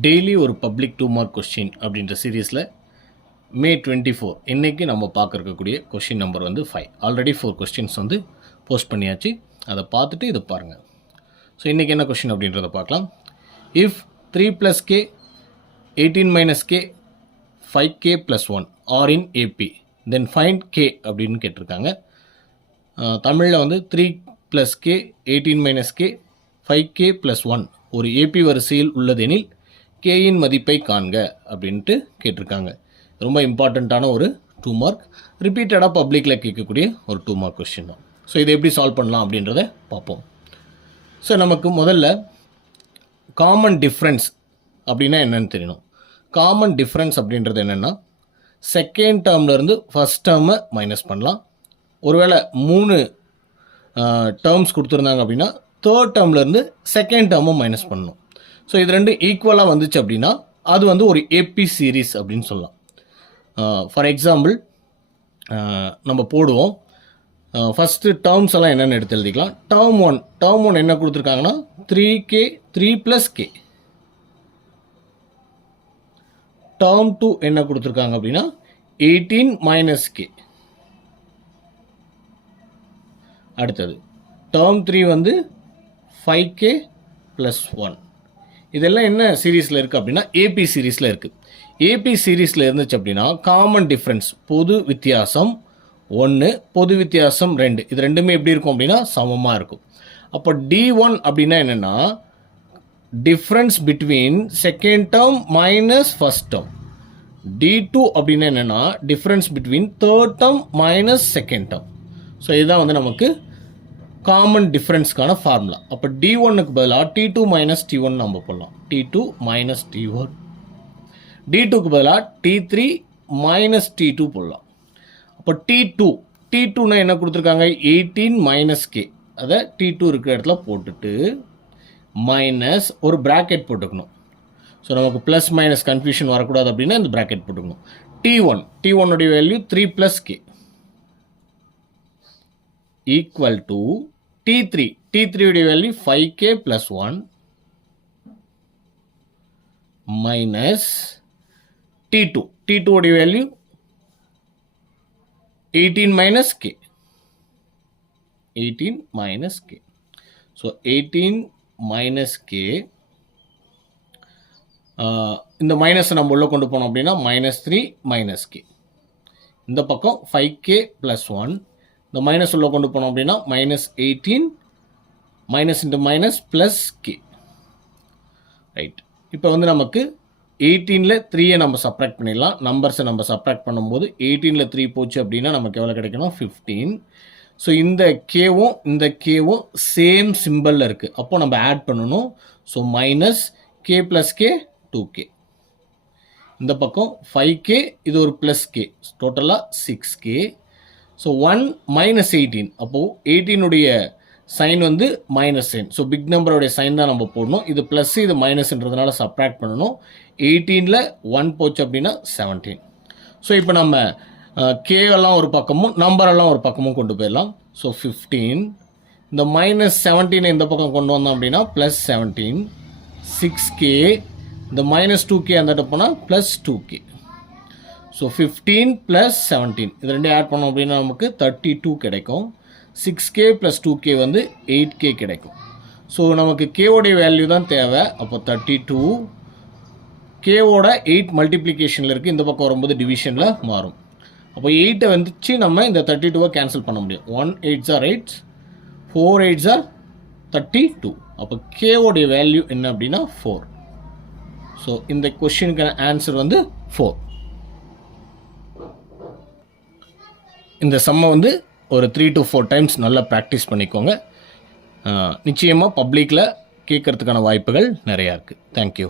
Daily ஒரு public 2 mark question அப்படின்ற சீரீஸில் மே 24 இன்றைக்கி நம்ம பார்க்க இருக்கக்கூடிய கொஸ்டின் நம்பர் வந்து 5. ஆல்ரெடி 4 கொஸ்டின்ஸ் வந்து போஸ்ட் பண்ணியாச்சு. அதை பார்த்துட்டு இதை பாருங்கள். ஸோ இன்றைக்கி என்ன கொஸ்டின் அப்படின்றத பார்க்கலாம். If 3 + k 18 - k 5k + 1 are in AP then find k அப்படின்னு கேட்டிருக்காங்க. தமிழில் வந்து 3 + k 18 - k 5k + 1 ஒரு ஏபி வரிசையில் உள்ளதெனில் கேயின் மதிப்பை காண்க அப்படின்ட்டு கேட்டிருக்காங்க. ரொம்ப இம்பார்ட்டண்ட்டான ஒரு 2 மார்க், ரிப்பீட்டடாக பப்ளிக்கில் கேட்கக்கூடிய ஒரு 2 மார்க் கொஸ்டின் தான். ஸோ இதை எப்படி சால்வ் பண்ணலாம் அப்படின்றத பார்ப்போம். ஸோ நமக்கு முதல்ல காமன் டிஃப்ரென்ஸ் அப்படின்னா என்னென்னு தெரியணும். காமன் டிஃப்ரென்ஸ் அப்படின்றது என்னென்னா, செகண்ட் டேர்ம்லேருந்து ஃபஸ்ட் டேர்மை மைனஸ் பண்ணலாம். ஒருவேளை 3 டேர்ம்ஸ் கொடுத்துருந்தாங்க அப்படின்னா தேர்ட் டேர்ம்லேருந்து செகண்ட் டேர்மை மைனஸ் பண்ணணும். ஸோ இது ரெண்டும் ஈக்குவலாக வந்துச்சு அப்படின்னா அது வந்து ஒரு ஏபி சீரீஸ் அப்படின்னு சொல்லலாம். ஃபார் எக்ஸாம்பிள் நம்ம போடுவோம். ஃபஸ்ட்டு டேர்ம்ஸ் எல்லாம் என்னென்னு எடுத்து எழுதிக்கலாம். டேர்ம் ஒன் என்ன கொடுத்துருக்காங்கன்னா 3k 3 + k. டேர்ம் 2 என்ன கொடுத்துருக்காங்க அப்படின்னா 18 - k. அடுத்தது டேர்ம் 3 வந்து 5k + 1. இதெல்லாம் என்ன சீரீஸில் இருக்குது அப்படின்னா ஏபி சீரீஸில் இருக்குது. ஏபி சீரீஸில் இருந்துச்சு அப்படின்னா காமன் டிஃப்ரென்ஸ் பொது வித்தியாசம் 1, பொது வித்தியாசம் 2, இது ரெண்டுமே எப்படி இருக்கும் அப்படின்னா சமமாக இருக்கும். அப்போ D1 அப்படின்னா என்னென்னா difference between second term minus first term. D2 அப்படின்னா என்னென்னா difference between third term minus second term. So இதுதான் வந்து நமக்கு காமன் டிஃப்ரென்ஸ்க்கான ஃபார்முலா. அப்போ D1க்கு பதிலாக T2 - T1 நம்ம போடலாம். T2 - T1. D2க்கு பதிலாக T3 - T2 போடலாம். அப்போ T2னா என்ன கொடுத்துருக்காங்க 18 - k. அதை T2 இருக்கிற இடத்துல போட்டுட்டு மைனஸ் ஒரு ப்ராக்கெட் போட்டுக்கணும். ஸோ நமக்கு ப்ளஸ் மைனஸ் கன்ஃபியூஷன் வரக்கூடாது அப்படின்னா இந்த ப்ராக்கெட் போட்டுக்கணும். T1 value 3 + k equal to T3 உடைய வேல்யூ 5k + 1 மைனஸ் T2 உடைய வேல்யூ 18 - k. So 18 - k. இந்த மைனஸை நம்ம உள்ள கொண்டு போனோம் அப்படின்னா -3 - k. இந்த பக்கம் 5k + 1. இந்த மைனஸ் உள்ள கொண்டு போனோம் அப்படின்னா -18 - k. ரைட். இப்போ வந்து நமக்கு 18ல் 3யை நம்ம சப்ராக்ட் பண்ணிடலாம். நம்பர்ஸை நம்ம சப்ராக்ட் பண்ணும்போது 18ல் 3 போச்சு அப்படின்னா நமக்கு எவ்வளோ கிடைக்கணும் 15. ஸோ இந்த கேவும் இந்த கேவும் சேம் சிம்பிளில் இருக்குது. அப்போ நம்ம ஆட் பண்ணணும். So -k + k 2k. இந்த பக்கம் 5k, இது ஒரு +k, டோட்டலாக 6k. ஸோ 1 - 18. அப்போது 18உடைய சைன் வந்து மைனஸ் சைன். ஸோ பிக் நம்பருடைய சைன் தான் நம்ம போடணும். இது ப்ளஸ் இது மைனஸ்ன்றதுனால சப்ராக்ட் பண்ணணும். 18ல் 1 போச்சு அப்படின்னா 17. ஸோ இப்போ நம்ம கேவெல்லாம் ஒரு பக்கமும் நம்பரெல்லாம் ஒரு பக்கமும் கொண்டு போயிடலாம். ஸோ 15. இந்த -17 இந்த பக்கம் கொண்டு வந்தோம் அப்படின்னா +17. 6k. இந்த -2k அந்த போனால் +2k. ஸோ 15 + 17 இது ரெண்டையும் ஆட் பண்ணோம் அப்படின்னா நமக்கு 32 கிடைக்கும். 6k + 2k வந்து 8k கிடைக்கும். ஸோ நமக்கு கேவோடைய வேல்யூ தான் தேவை. அப்போ 32. கேவோட 8 மல்டிப்ளிகேஷனில் இருக்குது. இந்த பக்கம் வரும்போது டிவிஷனில் மாறும். அப்போ 8ஐ வந்துச்சு நம்ம இந்த 32வை கேன்சல் பண்ண முடியும். 1 8s are 8, 4 8s are 32. அப்போ கேவோடைய வேல்யூ என்ன அப்படின்னா 4. ஸோ இந்த கொஸ்டினுக்கான ஆன்சர் வந்து 4. இந்த சம்மை வந்து ஒரு 3 to 4 டைம்ஸ் நல்லா ப்ராக்டிஸ் பண்ணிக்கோங்க. நிச்சயமாக பப்ளிக்கில் கேட்குறதுக்கான வாய்ப்புகள் நிறையா இருக்குது. தேங்க்யூ.